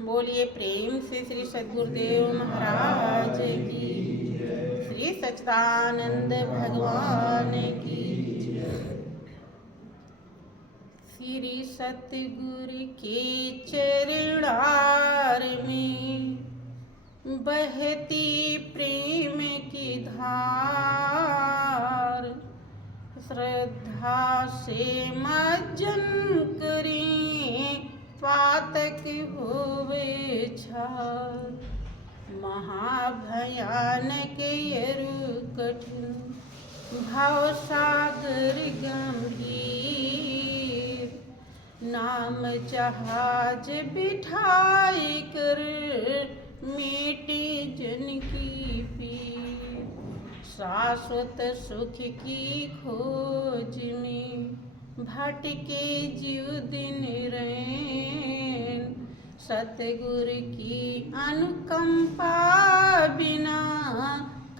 बोलिए प्रेम से श्री सद्गुरुदेव महाराज की, श्री सच्चिदानंद भगवान की। श्री सतगुरु के चरणार में बहती प्रेम की धार, श्रद्धा से मज्जन करें पातक होवे छार। महाभयानक यरु कठिन भवसागर गंभीर, नाम जहाज बिठाई कर मेटे जन की पीर। शाश्वत सुख की खोज में भटके जीव दिन रैन, सतगुरु की अनुकंपा बिना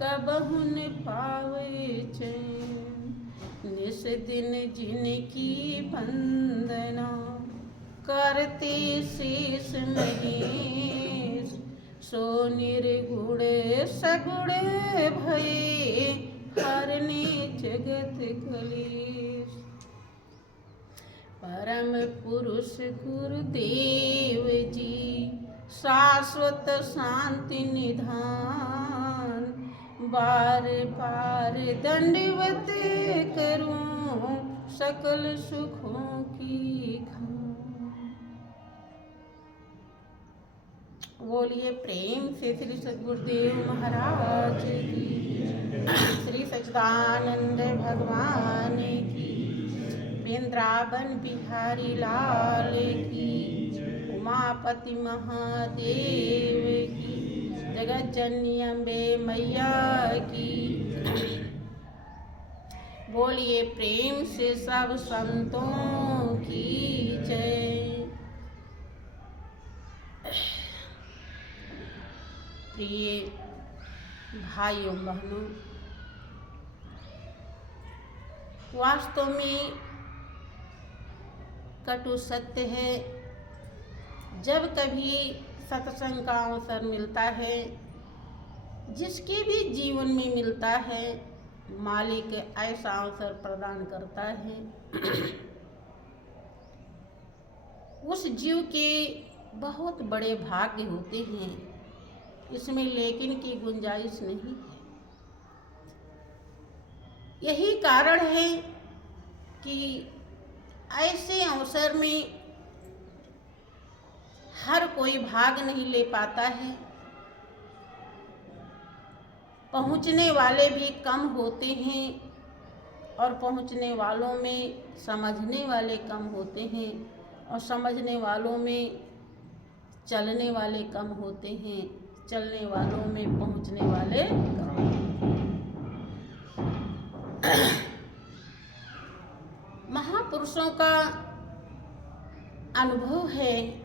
कबहु न पावे चैन। निस दिन जिनकी वंदना करते शेष महेश, सो निर्गुण सगुण भये हरने जगत कलेश। परम पुरुष गुरुदेव जी शाश्वत शांति निधान, बार बार दंडवत करूं सकल सुखों की खान। बोलिए प्रेम से श्री सद्गुरुदेव महाराज की, श्री सच्चिदानंद भगवान की, वृंदावन बिहारी लाल की, उमापति महादेव की, जगत जननी अम्बे मैया की। बोलिए प्रेम से सब संतों की जय। प्रिय भाइयों बहनों, वास्तव में कटु सत्य है, जब कभी सत्संग का अवसर मिलता है, जिसके भी जीवन में मिलता है, मालिक ऐसा अवसर प्रदान करता है, उस जीव के बहुत बड़े भाग्य होते हैं, इसमें लेकिन की गुंजाइश नहीं है। यही कारण है कि ऐसे अवसर में हर कोई भाग नहीं ले पाता है, पहुंचने वाले भी कम होते हैं और पहुंचने वालों में समझने वाले कम होते हैं और समझने वालों में चलने वाले कम होते हैं, चलने वालों में पहुंचने वाले कम। महापुरुषों का अनुभव है,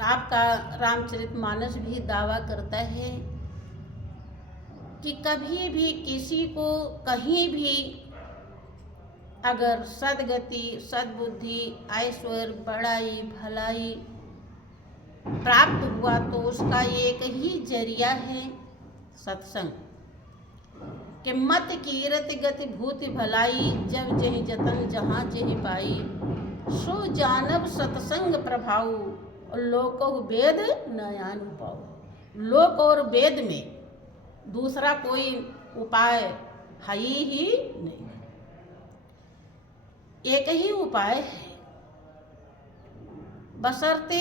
आपका रामचरितमानस भी दावा करता है कि कभी भी किसी को कहीं भी अगर सद्गति, सद्बुद्धि, ऐश्वर्य, बड़ाई, भलाई प्राप्त हुआ तो उसका एक ही जरिया है सत्संग। कि मत कीरत गति भूति भलाई, जब जहि जतन जहाँ जहि पाई, सो जानब सत्संग प्रभाव, लोक वेद न अनुभव। लोक और वेद में दूसरा कोई उपाय है ही नहीं, एक ही उपाय है, बशर्ते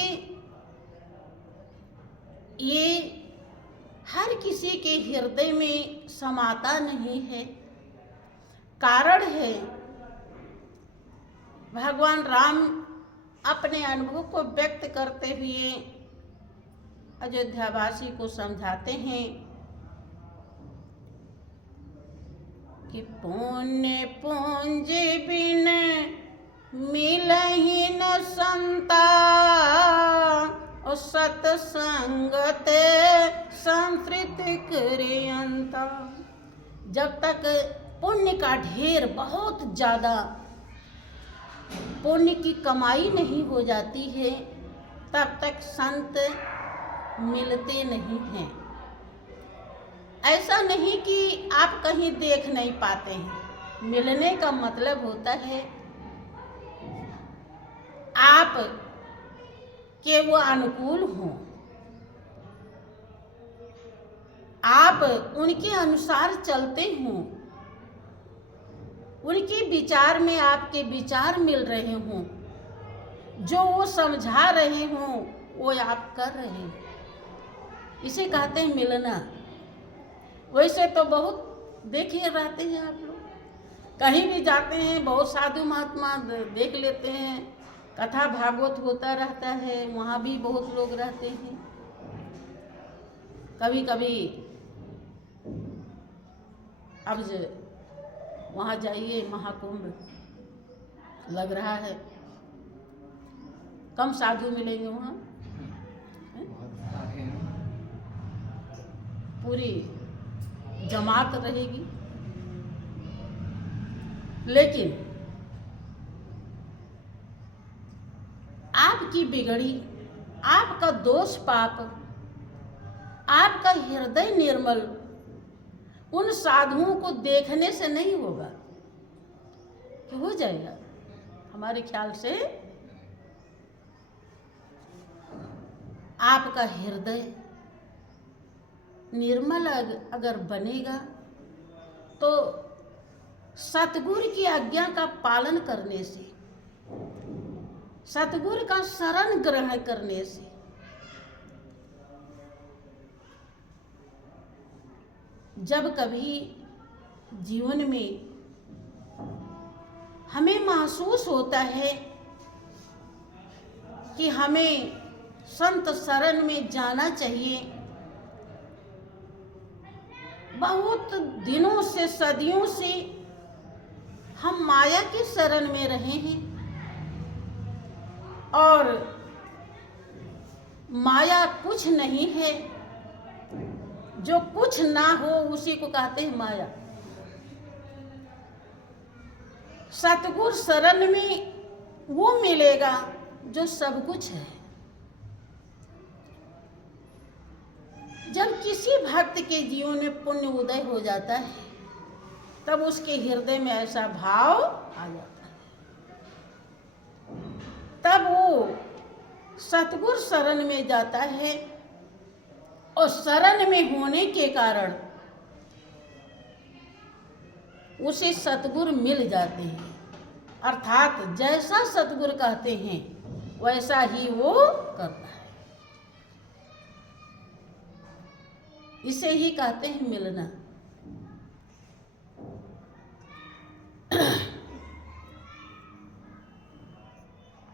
ये हर किसी के हृदय में समाता नहीं है। कारण है भगवान राम अपने अनुभव को व्यक्त करते हुए अयोध्यावासी को समझाते हैं कि पुण्य पुंज बिन मिलहि न संता, और सत्संगत संस्कृत करे अंता। जब तक पुण्य का ढेर बहुत ज़्यादा पुण्य की कमाई नहीं हो जाती है तब तक संत मिलते नहीं हैं। ऐसा नहीं कि आप कहीं देख नहीं पाते हैं। मिलने का मतलब होता है आप के वो अनुकूल हों, आप उनके अनुसार चलते हों, उनके विचार में आपके विचार मिल रहे हों, जो वो समझा रहे हों वो आप कर रहे हैं, इसे कहते हैं मिलना। वैसे तो बहुत देखे रहते हैं आप लोग, कहीं भी जाते हैं बहुत साधु महात्मा देख लेते हैं, कथा भागवत होता रहता है, वहाँ भी बहुत लोग रहते हैं। कभी कभी अब वहाँ जाइए, महाकुंभ लग रहा है, कम साधु मिलेंगे वहाँ, पूरी जमात रहेगी। लेकिन आपकी बिगड़ी, आपका दोष पाप, आपका हृदय निर्मल उन साधुओं को देखने से नहीं होगा कि हो जाएगा। हमारे ख्याल से आपका हृदय निर्मल अगर बनेगा तो सतगुरु की आज्ञा का पालन करने से, सतगुरु का शरण ग्रहण करने से जब कभी जीवन में हमें महसूस होता है कि हमें संत शरण में जाना चाहिए, बहुत दिनों से सदियों से हम माया के शरण में रहे हैं और माया कुछ नहीं है, जो कुछ ना हो उसी को कहते हैं माया। सतगुरु शरण में वो मिलेगा जो सब कुछ है। जब किसी भक्त के जीवन में पुण्य उदय हो जाता है तब उसके हृदय में ऐसा भाव आ जाता है, तब वो सतगुरु शरण में जाता है और शरण में होने के कारण उसे सतगुरु मिल जाते हैं। अर्थात जैसा सतगुरु कहते हैं वैसा ही वो करता है। इसे ही कहते हैं मिलना।